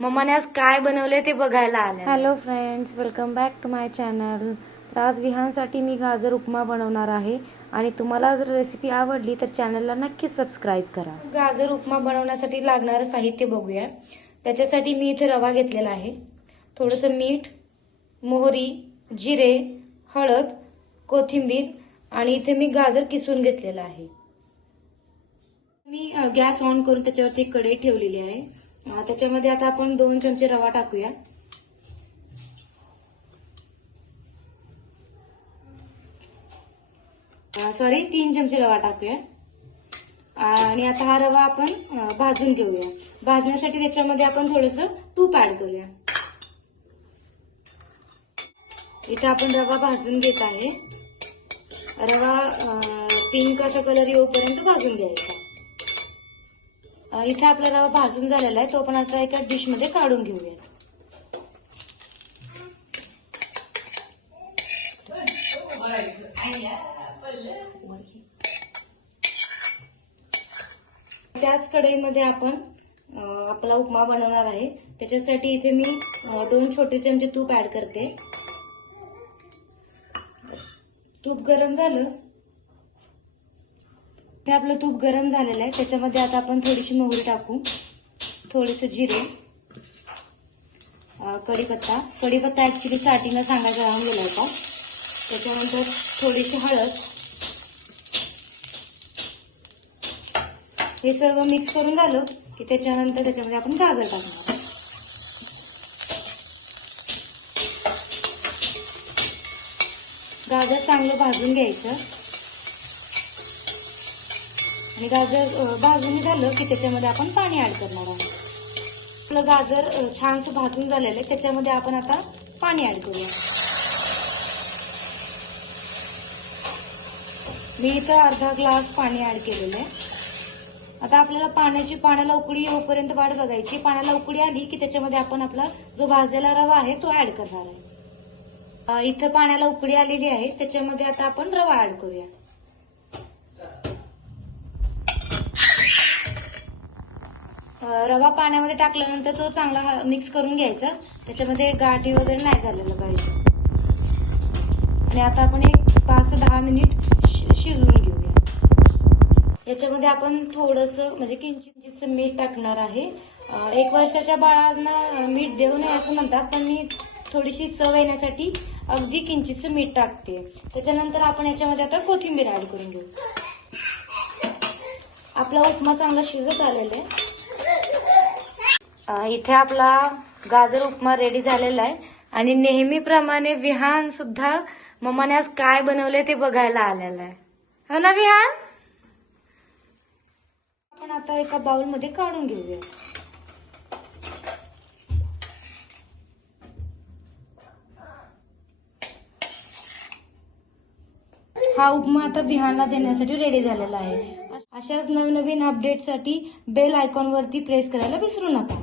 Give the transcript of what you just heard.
मम्माने आज काय बनवले ते बघायला आले hello friends welcome back to my channel तर आज विहानसाठी मी गाजर उपमा बनवणार आहे. आणि तुम्हाला जर रेसिपी आवडली तर चॅनलला नक्कीच सबस्क्राईब करा. गाजर उपमा बनवण्यासाठी लागणारं साहित्य बघूया. त्याच्यासाठी मी इथे रवा घेतलेला आहे. थोडंसं मीठ मोहरी जिरे हळद कोथिंबीर आणि इथे मी गाजर किसून घेतलेलं आहे. मी गॅस ऑन करून त्याच्यावरती कढई ठेवलेली आहे. त्याच्यामध्ये आता आपण दोन चमचे रवा टाकूया. सॉरी तीन चमचे रवा टाकूया. आणि आता हा रवा आपण भाजून घेऊया. भाजण्यासाठी त्याच्यामध्ये आपण थोडस तूप ऍड करूया. इथे आपण रवा भाजून घेत आहे. रवा पिंक असा कलर येऊपर्यंत भाजून घ्यायचा. इथे आपला रवा भाजून झालेला आहे. तो आपण आता एका डिशमध्ये काढून घेऊया त्याच कढईमध्ये आपण आपला उपमा बनवणार आहे. त्याच्यासाठी इथे मी दोन छोटे चमचे तूप ऍड करते. तूप गरम झालं ते आपलं तूप गरम झालेलं आहे. त्याच्यामध्ये आता आपण थोडीशी मोहरी टाकू. थोडेसे जिरे कढीपत्ता. कढीपत्ता ऍक्च्युली स्टार्टिंगला सांगायचा राहून गेला होता. त्याच्यानंतर थोडीशी हळद. हे सर्व मिक्स करून झालं की त्याच्यानंतर त्याच्यामध्ये आपण गाजर टाकणार गाजर चांगलं भाजून घ्यायचं. आणि गाजर भाजून झालं की त्याच्यामध्ये आपण पाणी ऍड करणार आहोत. आपलं गाजर अ, छानसं भाजून झालेलं आहे त्याच्यामध्ये आपण आता पाणी ऍड करूया. मी इथं अर्धा ग्लास पाणी ऍड केलेलं आहे. आता आपल्याला पाण्याची पाण्याला उकळी येऊपर्यंत वाट बघायची. पाण्याला उकळी आली की त्याच्यामध्ये आपण आपला जो भाजलेला रवा आहे तो ऍड करणार आहे इथं पाण्याला उकळी आलेली आहे त्याच्यामध्ये आता आपण रवा ऍड करूया. रवा पाण्यामध्ये टाकल्यानंतर तो चांगला मिक्स करून घ्यायचा. त्याच्यामध्ये गाठी वगैरे नाही झालेलं पाहिजे. आणि आता आपण एक पाच ते दहा मिनिट शि- शिजवून घेऊया. याच्यामध्ये आपण थोडस म्हणजे किंचित मीठ टाकणार आहे. एक वर्षाच्या बाळांना मीठ देऊ नये असं म्हणतात पण मी थोडीशी चव येण्यासाठी अगदी किंचितच मीठ टाकते. त्याच्यानंतर आपण याच्यामध्ये आता कोथिंबीर ऍड करून घेऊ. आपला उपमा चांगला शिजत आलेला आहे. इथे आपला गाजर उपमा रेडी झालेला आहे. आणि नेहमीप्रमाणे विहान सुद्धा मम्माने आज काय बनवले ते बघायला आलेलं आहे. हो ना विहान? आपण आता एका बाउलमध्ये काढून घेऊया. हा उपमा आता बिहानला देण्यासाठी रेडी झालेला आहे. अशाच नवनवीन अपडेटसाठी बेल आयकॉन वरती प्रेस करायला विसरू नका.